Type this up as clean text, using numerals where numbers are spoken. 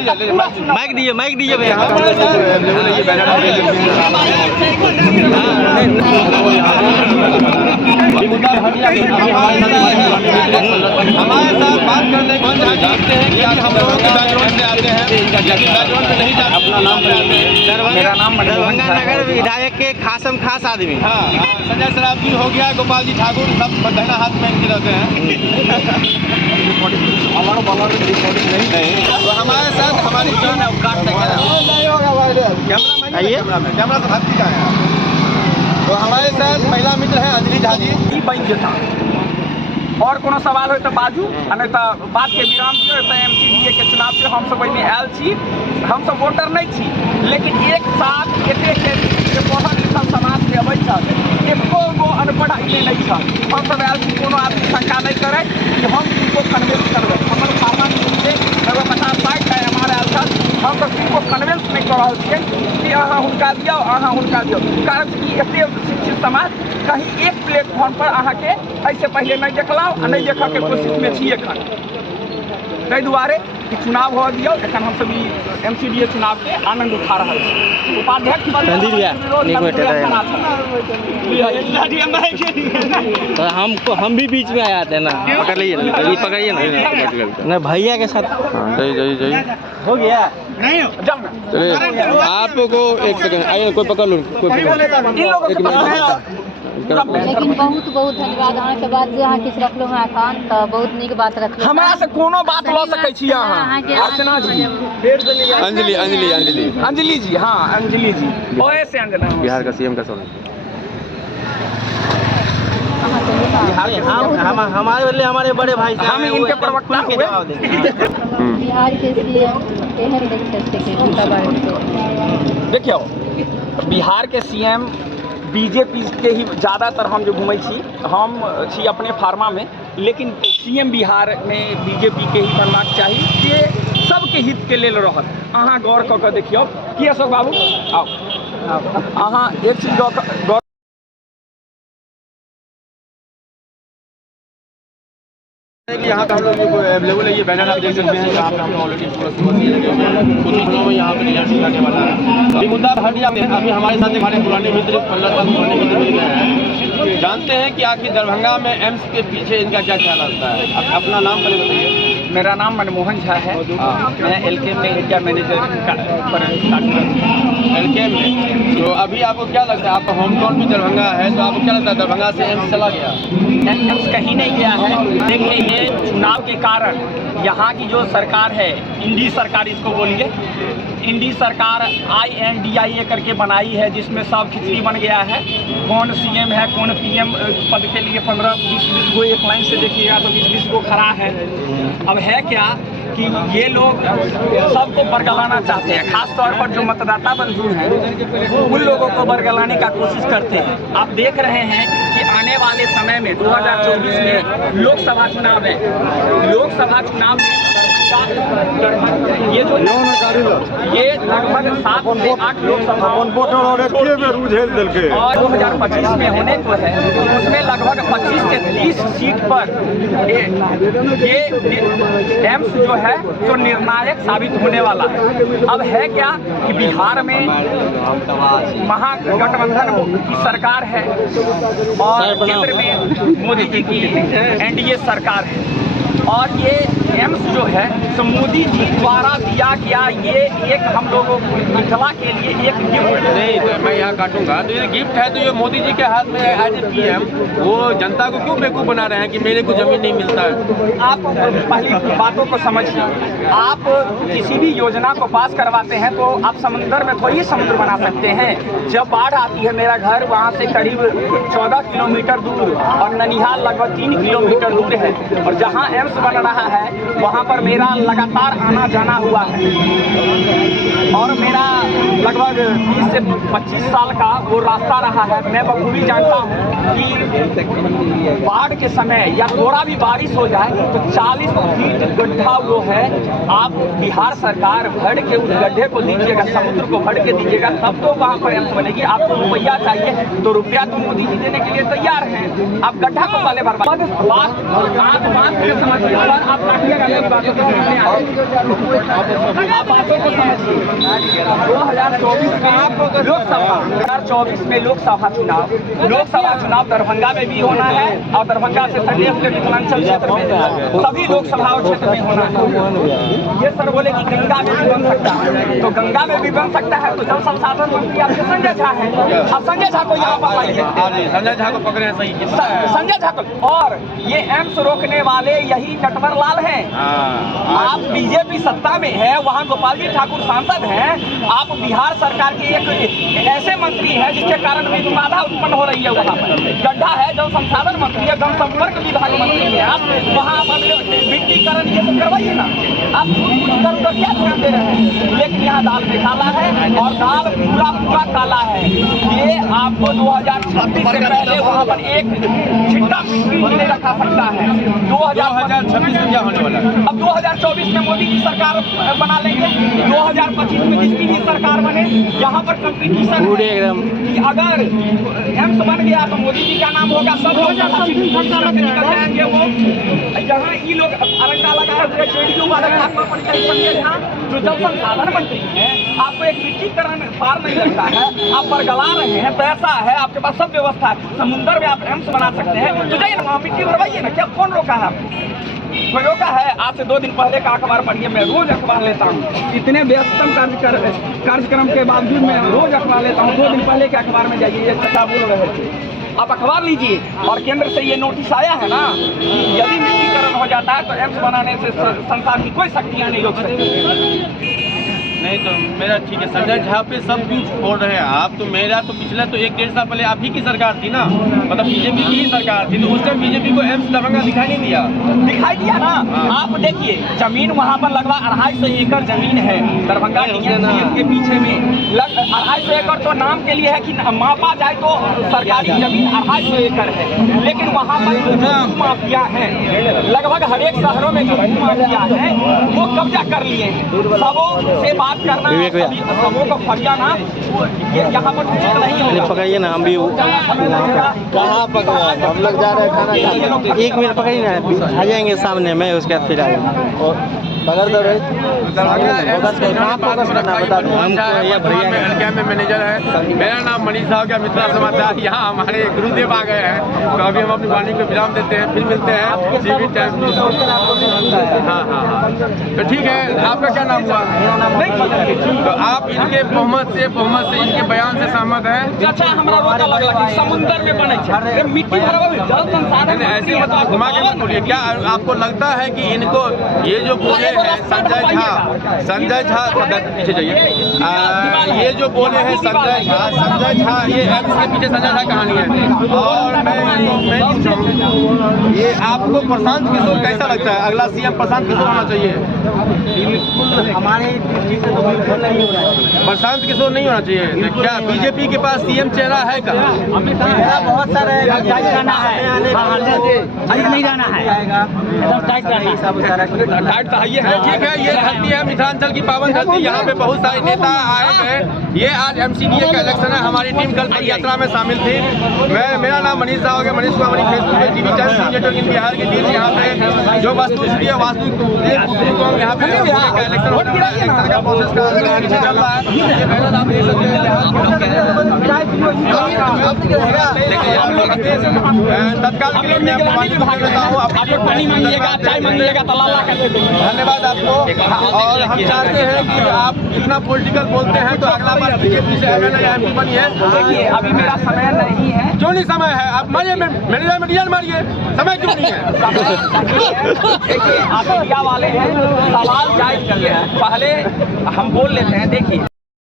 Mic दीजिए भैया। हमारे साथ बात करने को जानते हैं कि हम लोग बैकग्राउंड से आते हैं, बैकग्राउंड से नहीं जाते। अपना नाम बताते हैं। मेरा नाम दरभंगा नगर विधायक के खासम खास आदमी। हाँ, संजय सरावगी हो गया, गोपाल जी ठाकुर, सब बधाना हाथ में इनके रहते हैं। तो हमारे साथ हमारी टीम है, कैमरा से भाग का है। तो हमारे साथ महिला मित्र है अंजलि झा जी। बन जेता और कोनो सवाल हो तो बाजू नहीं तो बात के विराम दियो। MCDA के चुनाव से हम सब में आयल छी, हम सब वोटर नहीं छी, लेकिन एक साथ पढ़ल लिखल समाज से अबै छल, एको गो अनपढ़ इने नहीं छल। हम सब आयल छी, कोनो आदमी शंका नहीं करे कि हम इनको कन्विंस करबै। हमर फार्मा से 50-60 है हमारे आयल छल, हम सब इनको कन्विंस नहीं कर रहल छियै कि अहाँ हुनका दियौ, अहाँ हुनका दियौ। कारण कि एते शिक्षित समाज कहीं एक प्लेटफॉर्म पर अहाँ के ऐसे पहले नहीं देखलाओ आ नहीं देखा के कोशिश में छी एखन। ताहि दुआरे कि चुनाव हो दियो, एखन हम सब MCDA चुनाव के आनंद उठा रहल छी। उपाध्यक्ष तो हम भी बीच में आते हैं ना, पकड़िए ना, ना भैया के साथ। जय हो गया नहीं चलिए आपको एक सेकंड आइए, कोई पकड़ लो, कोई लेकिन बहुत बहुत धन्यवाद। अहाँ के बात जो अहाँ किछ रखलो हैं एखन तो बहुत नीक बात रखलो। हमरा से कोनो बात ल सकै छी अहाँ। अर्चना जी, अंजलि जी, हाँ अंजलि जी, ओए से अंजना, बिहार का CM का सवाल। हमारे बदले हमारे बड़े भाई साहब हम इनके प्रवक्ता हुए। बिहार के CM केहन देख सकते हैं उनका बारे में? देखियो, बिहार के CM BJP के ही ज़्यादातर हम जो घूमै छी, हम छी अपने फार्मा में, लेकिन CM बिहार में BJP के ही बनबाक चाही, जे सबके हित के लेल रहत। अहाँ गौर कऽ कऽ देखियौ कि अशोक बाबू आओ, अहाँ एक चीज गौर यहाँ पे हम लोग अवेलेबल है, ये बैनर आप देख सकते हैं। यहाँ पे हम लोग ऑलरेडी पूरा सुबह से लगे हुए हैं, कुछ ही दिनों में यहाँ पे रिजल्ट निकलने वाला है। अभी मुद्दा हट गया। अभी हमारे साथ हमारे पुराने मित्र 15 साल पुराने मित्र मिल गए हैं, जानते हैं कि आखिर दरभंगा में एम्स के पीछे इनका क्या ख्याल आता है। अपना नाम पहले बताइए। मेरा नाम मनमोहन झा है, मैं LK में एरिया मैनेजर पर LK में। तो अभी आपको क्या लगता है, आपका होम टाउन भी दरभंगा है, तो आपको क्या लगता है दरभंगा से एम्स चला गया? एम्स कहीं नहीं गया है। देखिए, ये चुनाव के कारण यहाँ की जो सरकार है, इंडी सरकार इसको बोलिए, इंडी सरकार INDIA करके बनाई है, जिसमें सब खिचड़ी बन गया है। कौन CM है, कौन PM पद के लिए 15-20 गो एक लाइन से देखिएगा तो 20 गो खड़ा है। अब है क्या कि ये लोग सबको बरगलाना चाहते हैं, खास तौर पर जो मतदाता बंधु हैं उन लोगों को बरगलाने का कोशिश करते हैं। आप देख रहे हैं कि आने वाले समय में 2024 में लोकसभा चुनाव है, लोकसभा चुनाव में ये जो ये लगभग 7 से 8 लोकसभा और 2025 में होने को है, उसमें लगभग 25 से 30 सीट पर ये एम्स जो है जो निर्णायक साबित होने वाला है। अब है क्या कि बिहार में महागठबंधन की सरकार है और केंद्र में मोदी जी की NDA सरकार है, और ये एम्स जो है तो मोदी जी द्वारा दिया गया ये एक हम लोगों को मिथिला के लिए एक गिफ्ट नहीं, तो मैं यहाँ काटूंगा। तो ये गिफ्ट है, तो ये मोदी जी के हाथ में एज ए PM वो जनता को क्यों बेवकूफ़ बना रहे हैं कि मेरे को जमीन नहीं मिलता है? आप पहली बातों को समझिए। आप किसी भी योजना को पास करवाते हैं तो आप समंदर में थोड़ी समुद्र बना सकते हैं। जब बाढ़ आती है, मेरा घर वहाँ से करीब 14 किलोमीटर दूर और ननिहाल लगभग 3 किलोमीटर दूर है, और जहाँ एम्स बन रहा है वहाँ पर मेरा लगातार आना जाना हुआ है, और मेरा लगभग 20 से 25 साल का वो रास्ता रहा है। मैं बखूबी जानता हूँ कि बाढ़ के समय या थोड़ा भी बारिश हो जाए तो 40 फीट गड्ढा वो है, आप बिहार सरकार भर के उस गड्ढे को दीजिएगा, समुद्र को भर के दीजिएगा, तब तो वहाँ पर एम्स बनेगी। आपको रुपया चाहिए तो रुपया तो मोदी जी देने के लिए तैयार हैं, आप गड्ढा को पहले बर्बाद बात समझिए। आप आप बातों को समझिए। 2024 में लोकसभा 2024 में लोकसभा चुनाव दरभंगा में भी होना है और दरभंगा से सटे हुए मिथिलांचल क्षेत्र में सभी लोकसभा क्षेत्र में होना है। ये सर बोले कि गंगा में भी बन सकता है, तो गंगा में भी बन सकता है तो जल संसाधन मंत्री आपके संजय झा है। अब संजय झा को यहाँ पर लाइए, संजय झा को पकड़े सही संजय झा को। और ये एम्स रोकने वाले यही नटवर लाल हैं। आप बीजेपी सत्ता में है, वहाँ गोपाल जी ठाकुर सांसद हैं, आप बिहार सरकार के एक ऐसे मंत्री हैं जिसके कारण में बाधा उत्पन्न हो रही है। वहाँ पर गड्ढा है, जल संसाधन मंत्री है, जनसंपर्क विभाग मंत्री है, आप वहाँ मिट्टीकरण ये सब करवाइए ना। आप कुछ क्या ध्यान दे रहे हैं? लेकिन यहाँ दाल में काला है और दाल पूरा काला है। ये आपको 2026 से पहले वहाँ पर एक छिट्टा मिट्टी नहीं रखा सकता है। 2026 में क्या होने वाला है? अब 2024 में मोदी की सरकार बना लेंगे, 2025 में जिसकी भी सरकार बने, यहाँ पर कंपटीशन है। अगर एम्स बन गया तो मोदी जी का नाम होगा, सब लोग निकल जाएंगे। वो यहाँ ये लोग अरंगा लगा हुए जेडीयू वाले संजय झा जो जल संसाधन मंत्री है, आपको एक मिट्टीकरण पार नहीं लगता है, आप बरगला रहे हैं, पैसा है आपके पास, सब व्यवस्था है, समुद्र में आप एम्स बना सकते हैं, तो जाइए वहाँ मिट्टी भरवाइए ना। क्या कौन रोका है आपको? कोई रोका है? आज से 2 दिन पहले का अखबार पढ़िए, मैं रोज अखबार लेता हूँ, इतने व्यस्तम कार्यक्रम के बावजूद मैं रोज अखबार लेता हूँ। 2 दिन पहले के अखबार में जाइए, ये सच्चा बोल रहे थे। आप अखबार लीजिए और केंद्र से ये नोटिस आया है ना, यदि मिट्टीकरण हो जाता है तो एम्स बनाने से संसार की कोई शक्तियाँ नहीं रोक सकती। नहीं तो मेरा ठीक है, संजय झा पे सब क्यों छोड़ रहे हैं आप? तो मेरा तो पिछला तो 1-1.5 साल पहले आप ही की सरकार थी ना, मतलब बीजेपी की ही सरकार थी, तो उस टाइम बीजेपी को एम्स दरभंगा दिखाई नहीं दिया। दिखाई दिया ना। आप देखिए जमीन वहाँ पर लगभग 250 एकड़ जमीन है दरभंगा DMCS के पीछे में। 250 एकड़ तो नाम के लिए है कि मापा जाए तो सरकारी जमीन 250 एकड़ है, लेकिन वहाँ पर जो माफिया है लगभग हर एक शहरों में जो माफिया है वो कब्जा कर लिए हैं। सबों से बात करना, सबों को फरियाना, ये यहाँ पर कुछ नहीं होगा। पकड़िए ना, हम भी कहाँ पकड़ा? हम लोग जा रहे हैं खाना खाने। 1 मिनट पकड़िए ना, आ जाएंगे सामने में, उसके बाद फिर आएंगे। पकड़ दो भाई, कहाँ फोकस करना बता दो। हल्का में मैनेजर है। मेरा नाम मनीष साहब का मित्रा समाचार। यहाँ हमारे गुरुदेव आ गए हैं, तो अभी हम अपनी वाणी को विराम देते हैं, फिर मिलते हैं टीवी टाइम। हाँ, तो ठीक है, आपका क्या नाम हुआ? तो आप इनके बहुमत से इनके बयान से सहमत हैं? अच्छा, हमारा रोका लगा कि समुद्र में बने छे मिट्टी भरवा जल संसाधन ऐसे मतलब घुमा के मत बोलिए। क्या आपको लगता है कि इनको ये जो बोले हैं संजय झा पीछे जाइए, ये जो बोले हैं संजय झा ये एम्स के पीछे संजय झा कहानी है। और मैं ये आपको प्रशांत किशोर कैसा लगता है? अगला सीएम प्रशांत किशोर होना चाहिए? बिल्कुल हमारे दृष्टि से तो बिल्कुल नहीं हो रहा है। प्रशांत किशोर नहीं होना चाहिए। तो क्या बीजेपी के पास सीएम चेहरा है? कहाँ बहुत सारा है, नहीं जाना है, ठीक है। ये धरती है मिथिलांचल की पावन धरती, यहाँ पे बहुत सारे नेता आए हैं। ये आज MCDA का इलेक्शन है, हमारी टीम कल पद यात्रा में शामिल थी। मेरा नाम मनीष साहब है, मनीष कुमार फेसबुक पे टीवी चैनल इन बिहार के टीम। यहाँ पे जो वास्तु यहाँ पे इलेक्शन का प्रोसेस चल रहा है। तत्काल के लिए मैं धन्यवाद आपको। और हम चाहते हैं कि आप इतना पॉलिटिकल बोलते हैं तो अगला बार बीजेपी से MLA MP बनिए। देखिए अभी मेरा समय नहीं है। क्यों नहीं समय है? आप मारिए, मैनेजर मारिए, समय क्यों नहीं है? देखिए आप मीडिया वाले हैं, सवाल जायज कर ले, पहले हम बोल लेते हैं। देखिए